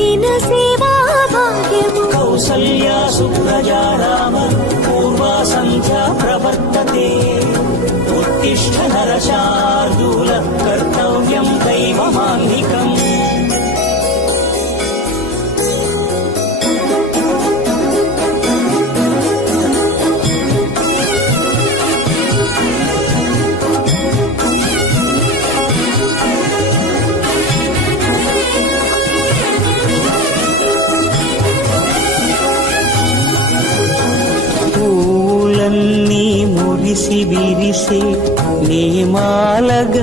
కొసగిన సేవా భాగ్యము కౌసల్యా సుప్రజా రామ పూర్వా సంధ్యా ప్రవర్తతే. ఉత్తిష్ట నరశార్దూల పూలన్నీ మురిసి విరిసే నీ మాలగ